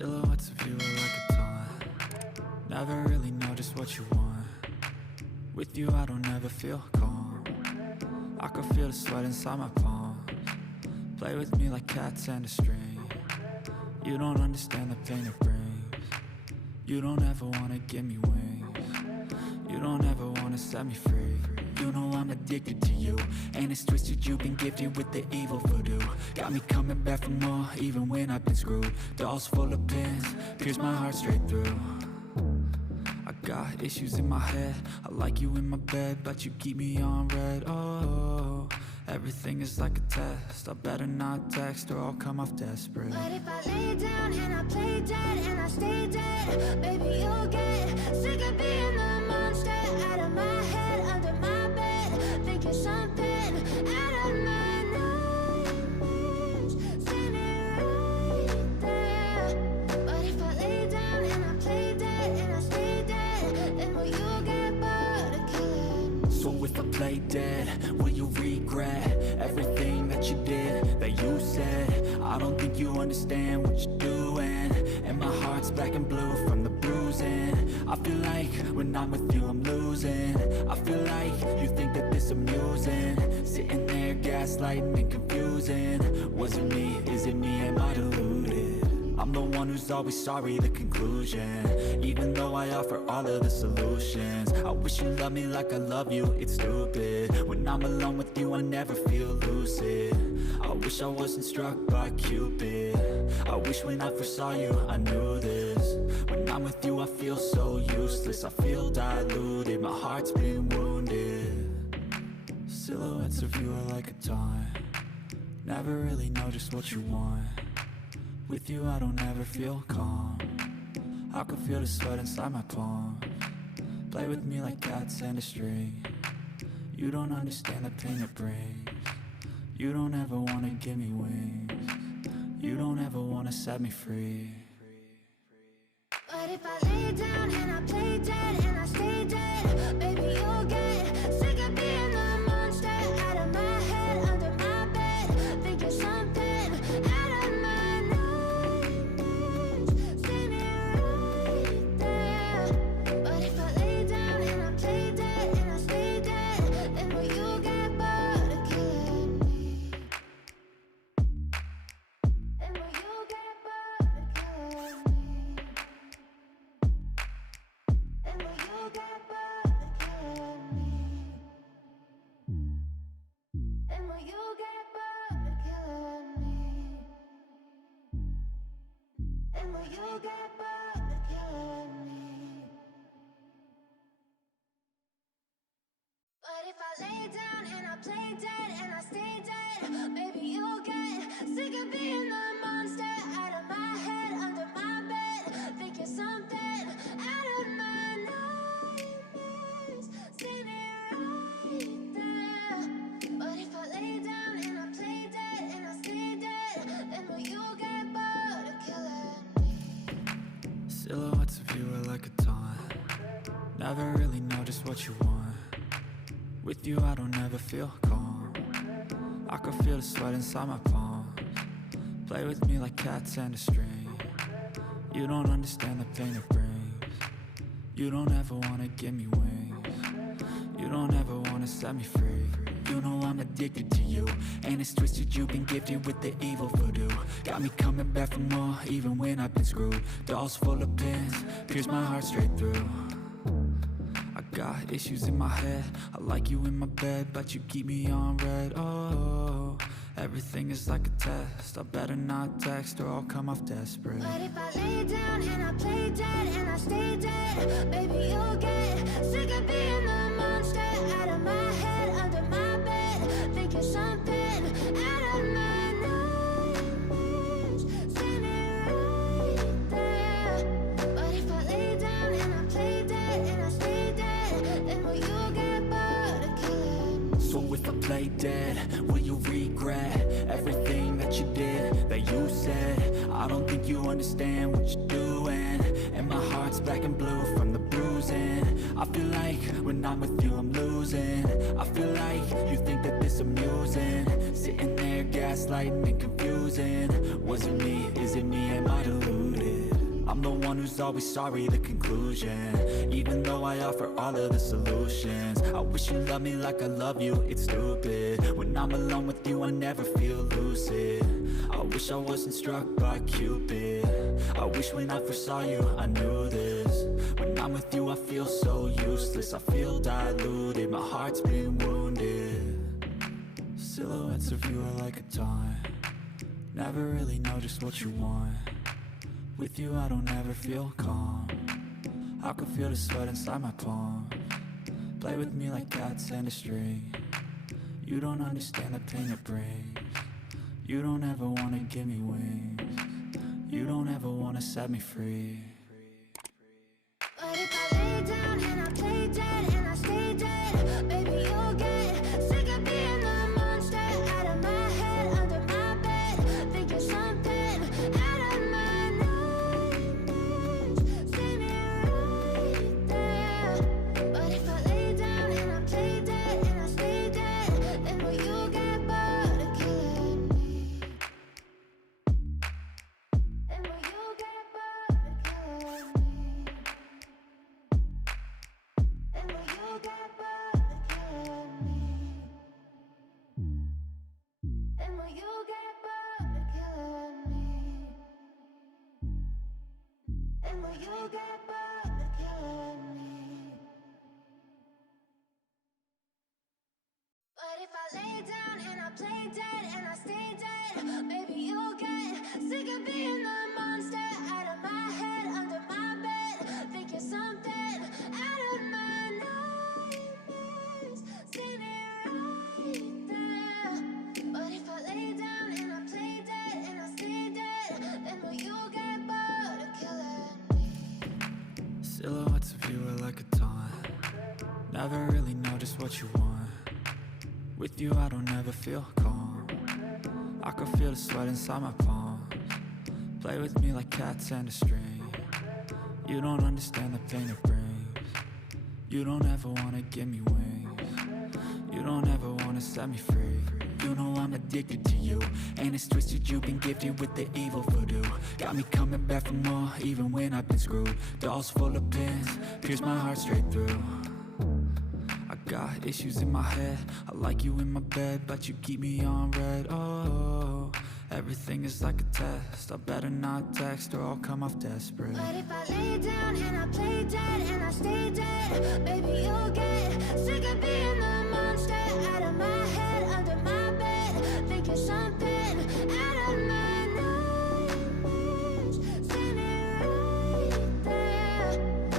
Silhouettes of you are like a taunt. Never really know just what you want. With you I don't ever feel calm. I can feel the sweat inside my palms. Play with me like cats and a string. You don't understand the pain it brings. You don't ever wanna give me wings. You don't ever wanna set me free. You know I'm addicted to you, and it's twisted, you've been gifted with the evil voodoo. Got me coming back for more, even when I've been screwed. Dolls full of pins, pierce my heart straight through. I got issues in my head, I like you in my bed, but you keep me on red. Oh, everything is like a test, I better not text or I'll come off desperate. But if I lay down and I play dead and I stay dead, baby you'll get sick of being the monster out of my head, under my bed, thinking something out of my nightmares, standing right there. But if I lay down and I play dead and I stay dead, then will you get bored of killing me? So if I play dead, will you regret everything that you did, that you said? I don't think you understand what you're doing, and my heart's black and blue from the bruising. I feel like when I'm with you I'm losing. I feel like you think that this amusing, sitting there gaslighting and confusing. Was it me? Is it me? Am I deluded? I'm the one who's always sorry, the conclusion. Even though I offer all of the solutions, I wish you loved me like I love you, it's stupid. When I'm alone with you I never feel lucid. I wish I wasn't struck by Cupid. I wish when I first saw you I knew this. When I'm with you I feel so useless, I feel diluted, my heart's been wounded. Silhouettes of you are like a taunt. Never really know just what you want. With you I don't ever feel calm. I can feel the sweat inside my palms. Play with me like cats and a string. You don't understand the pain it brings. You don't ever wanna give me wings. You don't ever wanna set me free. But if I lay down and I play dead and I stay dead, baby you'll get sick of being the monster out of my head, under my bed, thinking something out of my nightmares, standing right there. But if I lay down and I play dead and I stay dead, then will you get bored of killing me? Then will you get bored of killing me? Then will you get bored of killing me? Then will you get bored of killing me? Then will you get bored of killing me? But if I lay down and I play dead and I stay dead, baby you'll get sick of being the monster out of my head, under my bed, thinking something out of my nightmares, standing right there. But if I lay down and I play dead and I stay dead, then will you get bored of killing me? Silhouettes of you are like a taunt. Never really know just what you want. With you I don't ever feel calm. I can feel the sweat inside my palms. Play with me like cats and a string. You don't understand the pain it brings. You don't ever wanna give me wings. You don't ever wanna set me free. You know I'm addicted to you, and it's twisted, you've been gifted with the evil voodoo. Got me coming back for more, even when I've been screwed. Dolls full of pins, pierce my heart straight through. I got issues in my head, I like you in my bed, but you keep me on red. Oh, everything is like a test, I better not text or I'll come off desperate. But if I lay down and I play dead and I stay dead, baby you'll get sick of being the monster out of my head, under my bed, thinking something out of my nightmares, standing right there. But if I lay down and I play dead and I stay dead, then will you get bored of killing me? So if I play dead, will you regret everything that you did, that you said? I don't think you understand what you're doing, and my heart's black and blue from the bruising. I feel like when I'm with you I'm losing. I feel like you think that this amusing, sitting there gaslighting and confusing. Was it me? Is it me? Am I deluded? who's always sorry, the conclusion. Even though I offer all of the solutions, I wish you loved me like I love you, it's stupid. When I'm alone with you, I never feel lucid. I wish I wasn't struck by Cupid. I wish when I first saw you, I knew this. When I'm with you, I feel so useless. I feel diluted, my heart's been wounded. Silhouettes of you are like a taunt. Never really know just what you want. With you I don't ever feel calm. I can feel the sweat inside my palms. Play with me like cats and a string. You don't understand the pain it brings. You don't ever wanna give me wings. You don't ever wanna set me free. But if I lay down and I play dead and I stay dead, baby you'll get sick of being the monster out of my head, under my bed. Think you're something out of my nightmares. See me right there. But if I lay down and I play dead and I stay dead, then will you get bored of killing me? Then will you get bored of killing me? And will you get bored of killing me? And will you get bored of killing me? And will you get bored of killing me? But if I lay down and I play dead and I stay dead, baby you'll get sick of being the monster out of my head, under my bed. Think you're something out of my nightmares. See me right there. But if I lay down and I play dead and I stay dead, then will you get bored of killing me? Silhouettes of you are like a taunt. Never really know just what you want. With you I don't ever feel calm. I can feel the sweat inside my palms. Play with me like cats and a string. You don't understand the pain it brings. You don't ever wanna give me wings. You don't ever wanna set me free. You know I'm addicted to you, and it's twisted, you've been gifted with the evil voodoo. Got me coming back for more, even when I've been screwed. Dolls full of pins, pierce my heart straight through. I got issues in my head, I like you in my bed, but you keep me on red. Oh, everything is like a test, I better not text or I'll come off desperate. But if I lay down and I play dead and I stay dead, baby you'll get sick of being the monster out of my head, under my bed. Think you're something out of my nightmares. See me right there.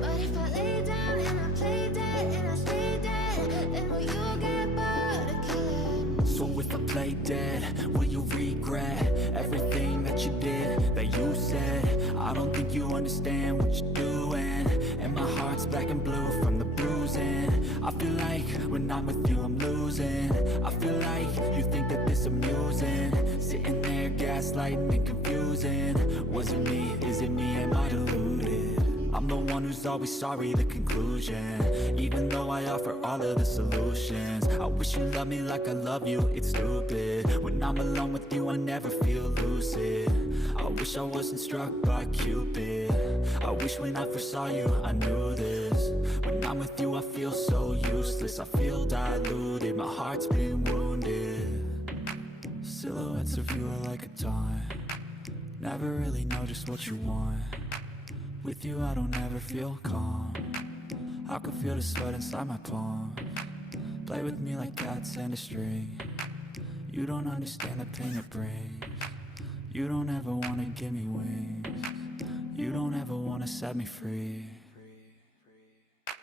But if I lay down and I play dead and I stay dead, then will you get bored of killing me? So if I play dead, will you regret everything that you did, that you said? I don't think you understand what you're doing, and my heart's black and blue from the bruising. I feel like when I'm with you I'm losing. I feel like you think that this amusing, sitting there gaslighting and confusing. Was it me? Is it me? Am I deluded? I'm the one who's always sorry, the conclusion. Even though I offer all of the solutions, I wish you loved me like I love you, it's stupid. When I'm alone with you I never feel lucid. I wish I wasn't struck by Cupid. I wish when I first saw you I knew this. When I'm with you I feel so useless. I feel diluted, my heart's been wounded. Silhouettes of you are like a taunt. Never really know just what you want. With you I don't ever feel calm. I can feel the sweat inside my palms. Play with me like cats and a string. You don't understand the pain it brings. You don't ever wanna give me wings. You don't ever wanna set me free.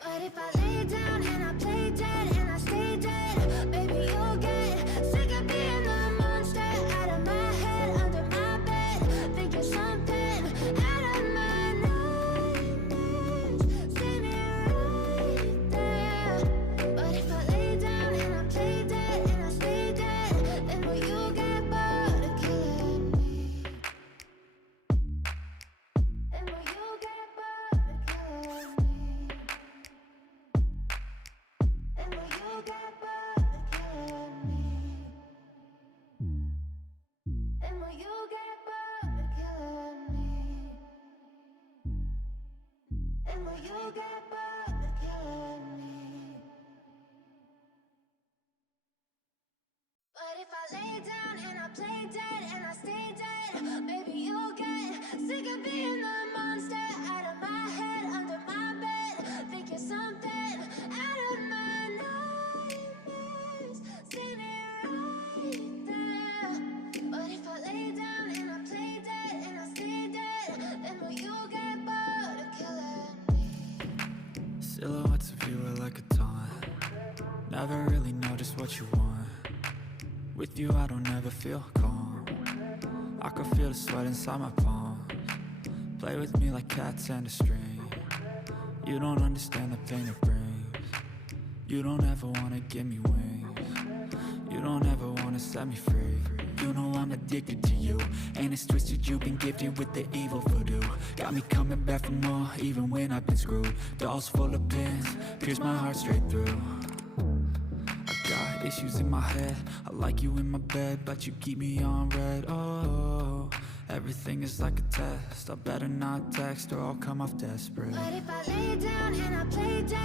But if I lay down and I play dead and I stay dead, baby you'll get sick of being the monster out of my head, under my bed. Think you're something out of my nightmares. See me right there. But if I lay down and I play dead and I stay dead, then will you get bored of killing me? And will you get bored of killing me? And will you get will you get bored of killing me? But if I lay down and I play dead and I stay dead, maybe you'll get sick of being the monster out of my head, under my bed. Think you're something out of my nightmares, standing right there. But if I lay down and I play dead and I stay dead, then will you get bored of killing me? Silhouettes of you are like a taunt. Never really know just what you want. With you I don't ever feel calm. I can feel the sweat inside my palms. Play with me like cats and a string. You don't understand the pain it brings. You don't ever wanna give me wings. You don't ever wanna set me free. You know I'm addicted to you, and it's twisted, you've been gifted with the evil voodoo. Got me coming back for more, even when I've been screwed. Dolls full of pins, pierce my heart straight through. I got issues in my head, I like you in my bed, but you keep me on red. Oh, everything is like a test, I better not text or I'll come off desperate. But if I lay down and I play dead